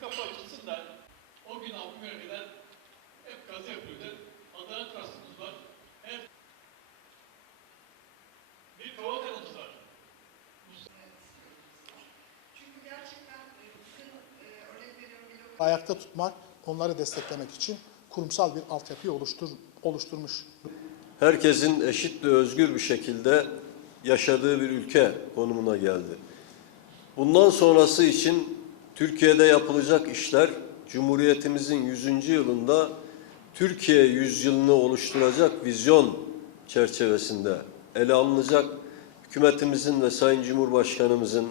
kapı açılsın da o gün altı bölgeden hep gazı yapıyordu. Adalet Trust'ımız var. Hep bir kova kanalımız var. Çünkü gerçekten e, e, örnek veriyorum ayakta tutmak, onları desteklemek için kurumsal bir altyapıyı oluştur, oluşturmuş. herkesin eşit ve özgür bir şekilde yaşadığı bir ülke konumuna geldi. Bundan sonrası için Türkiye'de yapılacak işler Cumhuriyetimizin 100. yılında Türkiye yüzyılını oluşturacak vizyon çerçevesinde ele alınacak. Hükümetimizin ve Sayın Cumhurbaşkanımızın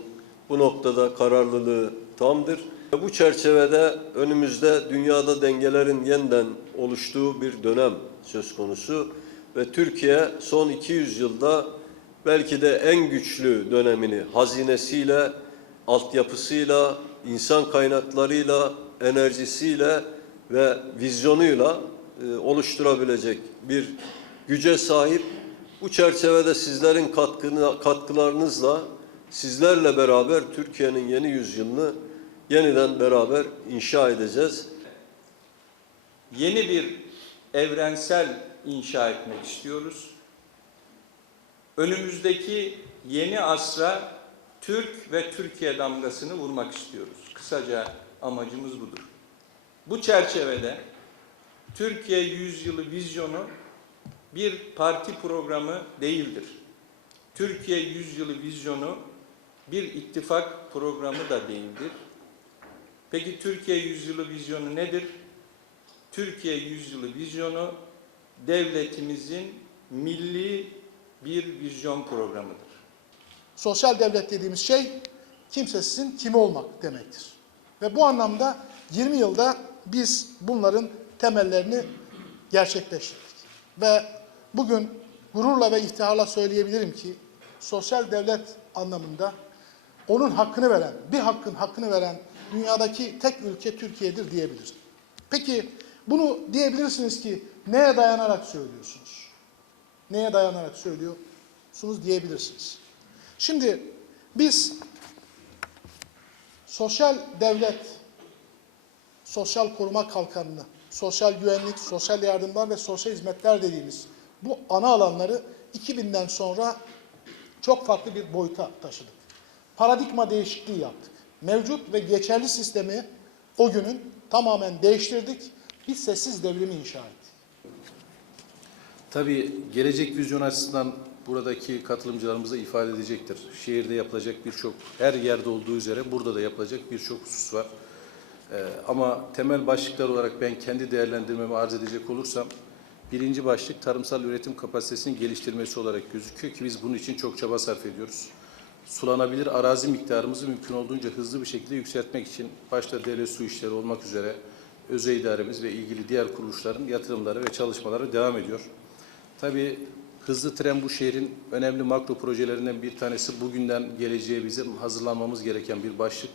bu noktada kararlılığı tamdır. Bu çerçevede önümüzde dünyada dengelerin yeniden oluştuğu bir dönem söz konusu ve Türkiye son 200 yılda belki de en güçlü dönemini hazinesiyle, altyapısıyla, insan kaynaklarıyla, enerjisiyle ve vizyonuyla e, oluşturabilecek bir güce sahip. Bu çerçevede sizlerin katkını, katkılarınızla sizlerle beraber Türkiye'nin yeni yüzyılını yeniden beraber inşa edeceğiz. yeni bir evrensel inşa etmek istiyoruz. Önümüzdeki yeni asra Türk ve Türkiye damgasını vurmak istiyoruz. Kısaca amacımız budur. Bu çerçevede Türkiye Yüzyılı vizyonu bir parti programı değildir. Türkiye Yüzyılı vizyonu bir ittifak programı da değildir. Peki Türkiye Yüzyılı vizyonu nedir? Türkiye Yüzyılı vizyonu devletimizin milli bir vizyon programıdır. Sosyal devlet dediğimiz şey kimsesizin kimi olmak demektir. Ve bu anlamda 20 yılda biz bunların temellerini gerçekleştirdik. Ve bugün gururla ve iftiharla söyleyebilirim ki sosyal devlet anlamında onun hakkını veren, bir hakkın hakkını veren dünyadaki tek ülke Türkiye'dir diyebiliriz. Peki bunu diyebilirsiniz ki neye dayanarak söylüyorsunuz? Neye dayanarak söylüyorsunuz diyebilirsiniz. Şimdi biz sosyal devlet, sosyal koruma kalkanını, sosyal güvenlik, sosyal yardımlar ve sosyal hizmetler dediğimiz bu ana alanları 2000'den sonra çok farklı bir boyuta taşıdık. Paradigma değişikliği yaptık. Mevcut ve geçerli sistemi o günün tamamen değiştirdik. Bir sessiz devrimi inşa ettik. Tabii gelecek vizyon açısından buradaki katılımcılarımız da ifade edecektir. Şehirde yapılacak birçok, her yerde olduğu üzere burada da yapılacak birçok husus var. Ee, ama temel başlıklar olarak ben kendi değerlendirmemi arz edecek olursam, birinci başlık tarımsal üretim kapasitesinin geliştirmesi olarak gözüküyor ki biz bunun için çok çaba sarf ediyoruz. Sulanabilir arazi miktarımızı mümkün olduğunca hızlı bir şekilde yükseltmek için başta devlet su işleri olmak üzere özel idaremiz ve ilgili diğer kuruluşların yatırımları ve çalışmaları devam ediyor. Tabii hızlı tren bu şehrin önemli makro projelerinden bir tanesi. Bugünden geleceğe bizim hazırlanmamız gereken bir başlık.